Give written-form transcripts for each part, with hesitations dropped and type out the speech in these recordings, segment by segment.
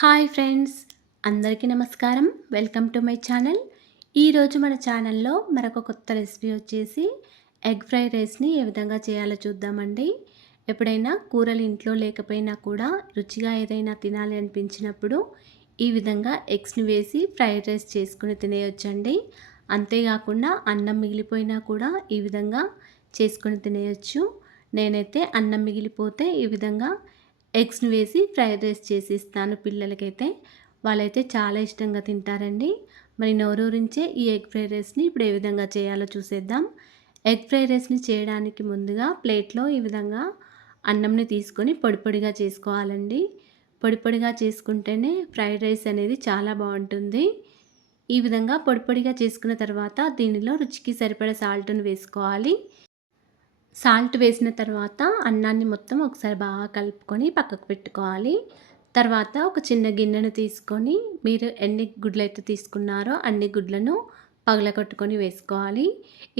Hi friends, అందరికీ నమస్కారం. Welcome to my channel. ఈరోజు మన ఛానల్లో మరొక కొత్త రెసిపీ వచ్చేసి ఎగ్ ఫ్రైడ్ రైస్ని ఏ విధంగా చేయాలో చూద్దామండి. ఎప్పుడైనా కూరలు ఇంట్లో లేకపోయినా కూడా రుచిగా ఏదైనా తినాలి అనిపించినప్పుడు ఈ విధంగా ఎగ్స్ని వేసి ఫ్రైడ్ రైస్ చేసుకుని తినేయొచ్చండి. అంతేకాకుండా అన్నం మిగిలిపోయినా కూడా ఈ విధంగా చేసుకొని తినేయొచ్చు. నేనైతే అన్నం మిగిలిపోతే ఈ విధంగా ఎగ్స్ని వేసి ఫ్రైడ్ రైస్ చేసి ఇస్తాను పిల్లలకైతే. వాళ్ళైతే చాలా ఇష్టంగా తింటారండి. మరి నోరూరించే ఈ ఎగ్ ఫ్రైడ్ రైస్ని ఇప్పుడు ఏ విధంగా చేయాలో చూసేద్దాం. ఎగ్ ఫ్రైడ్ రైస్ని చేయడానికి ముందుగా ప్లేట్లో ఈ విధంగా అన్నంని తీసుకొని పొడి పొడిగా చేసుకోవాలండి. పొడి పొడిగా చేసుకుంటేనే ఫ్రైడ్ రైస్ అనేది చాలా బాగుంటుంది. ఈ విధంగా పొడి పొడిగా చేసుకున్న తర్వాత దీనిలో రుచికి సరిపడా సాల్ట్ని వేసుకోవాలి. సాల్ట్ వేసిన తర్వాత అన్నాన్ని మొత్తం ఒకసారి బాగా కలుపుకొని పక్కకు పెట్టుకోవాలి. తర్వాత ఒక చిన్న గిన్నెను తీసుకొని మీరు ఎన్ని గుడ్లు అయితే తీసుకున్నారో అన్ని గుడ్లను పగలగొట్టుకొని వేసుకోవాలి.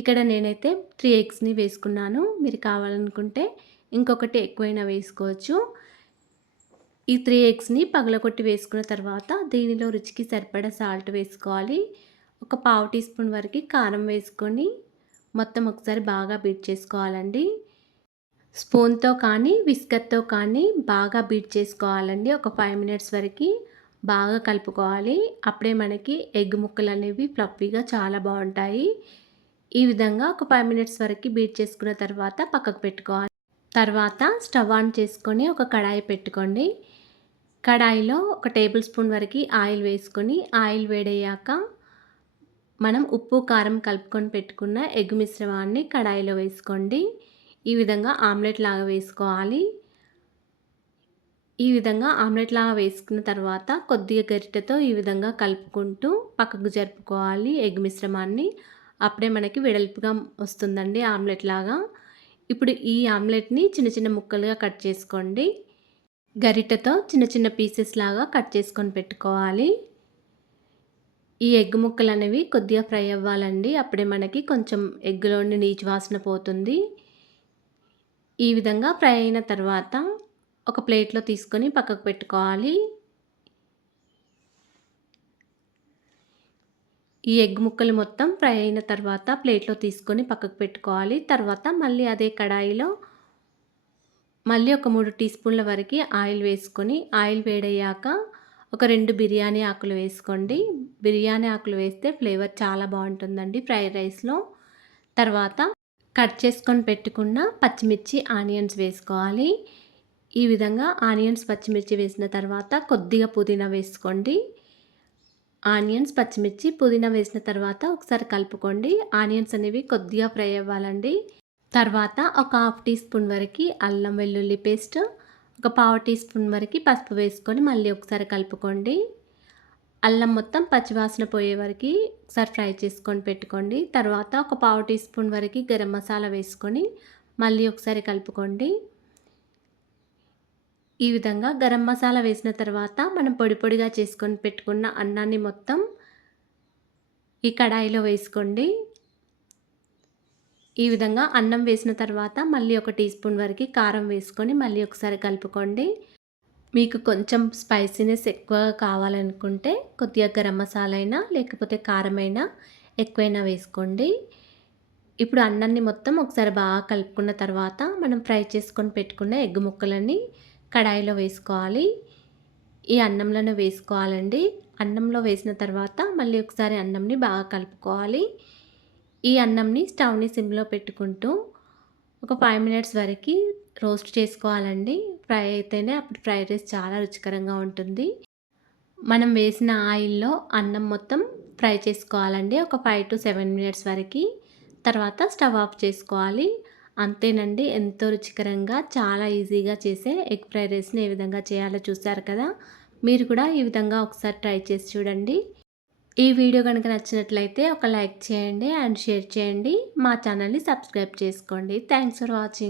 ఇక్కడ నేనైతే 3 ఎగ్స్ని వేసుకున్నాను. మీరు కావాలనుకుంటే ఇంకొకటి ఎక్కువైనా వేసుకోవచ్చు. ఈ 3 ఎగ్స్ని పగలగొట్టి వేసుకున్న తర్వాత దీనిలో రుచికి సరిపడా సాల్ట్ వేసుకోవాలి. ఒక పావు టీ స్పూన్ వరకు కారం వేసుకొని మొత్తం ఒకసారి బాగా బీట్ చేసుకోవాలండి. స్పూన్తో కానీ విస్కర్తో కానీ బాగా బీట్ చేసుకోవాలండి. ఒక 5 మినిట్స్ వరకు బాగా కలుపుకోవాలి. అప్పుడే మనకి ఎగ్ ముక్కలు అనేవి ఫ్లఫీగా చాలా బాగుంటాయి. ఈ విధంగా ఒక 5 మినిట్స్ వరకు బీట్ చేసుకున్న తర్వాత పక్కకు పెట్టుకోవాలి. తర్వాత స్టవ్ ఆన్ చేసుకొని ఒక కడాయి పెట్టుకోండి. కడాయిలో ఒక టేబుల్ స్పూన్ వరకు ఆయిల్ వేసుకొని ఆయిల్ వేడయ్యాక మనం ఉప్పు కారం కలుపుకొని పెట్టుకున్న ఎగ్ మిశ్రమాన్ని కడాయిలో వేసుకోండి. ఈ విధంగా ఆమ్లెట్ లాగా వేసుకోవాలి. ఈ విధంగా ఆమ్లెట్ లాగా వేసుకున్న తర్వాత కొద్దిగా గరిటెతో ఈ విధంగా కలుపుకుంటూ పక్కకు జరుపుకోవాలి ఎగ్ మిశ్రమాన్ని. అప్పుడే మనకి వెడల్పుగా వస్తుందండి ఆమ్లెట్ లాగా. ఇప్పుడు ఈ ఆమ్లెట్ని చిన్న చిన్న ముక్కలుగా కట్ చేసుకోండి. గరిటెతో చిన్న చిన్న పీసెస్ లాగా కట్ చేసుకొని పెట్టుకోవాలి. ఈ ఎగ్ ముక్కలు అనేవి కొద్దిగా ఫ్రై అవ్వాలండి. అప్పుడే మనకి కొంచెం ఎగ్లోని నీచు వాసన పోతుంది. ఈ విధంగా ఫ్రై అయిన తర్వాత ఒక ప్లేట్లో తీసుకొని పక్కకు పెట్టుకోవాలి. ఈ ఎగ్ ముక్కలు మొత్తం ఫ్రై అయిన తర్వాత ప్లేట్లో తీసుకొని పక్కకు పెట్టుకోవాలి. తర్వాత మళ్ళీ అదే కడాయిలో మళ్ళీ ఒక 3 టీ స్పూన్ల వరకు ఆయిల్ వేసుకొని ఆయిల్ వేడయ్యాక ఒక 2 బిర్యానీ ఆకులు వేసుకోండి. బిర్యానీ ఆకులు వేస్తే ఫ్లేవర్ చాలా బాగుంటుందండి ఫ్రైడ్ రైస్లో. తర్వాత కట్ చేసుకొని పెట్టుకున్న పచ్చిమిర్చి ఆనియన్స్ వేసుకోవాలి. ఈ విధంగా ఆనియన్స్ పచ్చిమిర్చి వేసిన తర్వాత కొద్దిగా పుదీనా వేసుకోండి. ఆనియన్స్ పచ్చిమిర్చి పుదీనా వేసిన తర్వాత ఒకసారి కలుపుకోండి. ఆనియన్స్ అనేవి కొద్దిగా ఫ్రై అవ్వాలండి. తర్వాత ఒక హాఫ్ టీ స్పూన్ వరకు అల్లం వెల్లుల్లి పేస్ట్, ఒక పావు టీ స్పూన్ వరకు పసుపు వేసుకొని మళ్ళీ ఒకసారి కలుపుకోండి. అల్లం మొత్తం పచ్చివాసన పోయే వరకు ఒకసారి ఫ్రై చేసుకొని పెట్టుకోండి. తర్వాత ఒక పావు టీ స్పూన్ వరకు గరం మసాలా వేసుకొని మళ్ళీ ఒకసారి కలుపుకోండి. ఈ విధంగా గరం మసాలా వేసిన తర్వాత మనం పొడి పొడిగా చేసుకొని పెట్టుకున్న అన్నాన్ని మొత్తం ఈ కడాయిలో వేసుకోండి. ఈ విధంగా అన్నం వేసిన తర్వాత మళ్ళీ ఒక టీ స్పూన్ వరకు కారం వేసుకొని మళ్ళీ ఒకసారి కలుపుకోండి. మీకు కొంచెం స్పైసీనెస్ ఎక్కువగా కావాలనుకుంటే కొద్దిగా గరం మసాలా అయినా లేకపోతే కారమైనా ఎక్కువైనా వేసుకోండి. ఇప్పుడు అన్నాన్ని మొత్తం ఒకసారి బాగా కలుపుకున్న తర్వాత మనం ఫ్రై చేసుకొని పెట్టుకున్న ఎగ్ ముక్కలన్నీ కడాయిలో వేసుకోవాలి. ఈ అన్నంలోనే వేసుకోవాలండి. అన్నంలో వేసిన తర్వాత మళ్ళీ ఒకసారి అన్నంని బాగా కలుపుకోవాలి. ఈ అన్నంని స్టవ్ని సిమ్లో పెట్టుకుంటూ ఒక 5 మినిట్స్ వరకు రోస్ట్ చేసుకోవాలండి. ఫ్రై అయితేనే అప్పుడు ఫ్రైడ్ రైస్ చాలా రుచికరంగా ఉంటుంది. మనం వేసిన ఆయిల్లో అన్నం మొత్తం ఫ్రై చేసుకోవాలండి. ఒక 5 to 7 మినిట్స్ వరకు. తర్వాత స్టవ్ ఆఫ్ చేసుకోవాలి. అంతేనండి, ఎంతో రుచికరంగా చాలా ఈజీగా చేసే ఎగ్ ఫ్రైడ్ రైస్ని ఏ విధంగా చేయాలో చూసారు కదా. మీరు కూడా ఈ విధంగా ఒకసారి ట్రై చేసి చూడండి. ఈ వీడియో కనుక నచ్చినట్లయితే ఒక లైక్ చేయండి అండ్ షేర్ చేయండి. మా ఛానల్ని సబ్స్క్రైబ్ చేసుకోండి. Thanks for watching.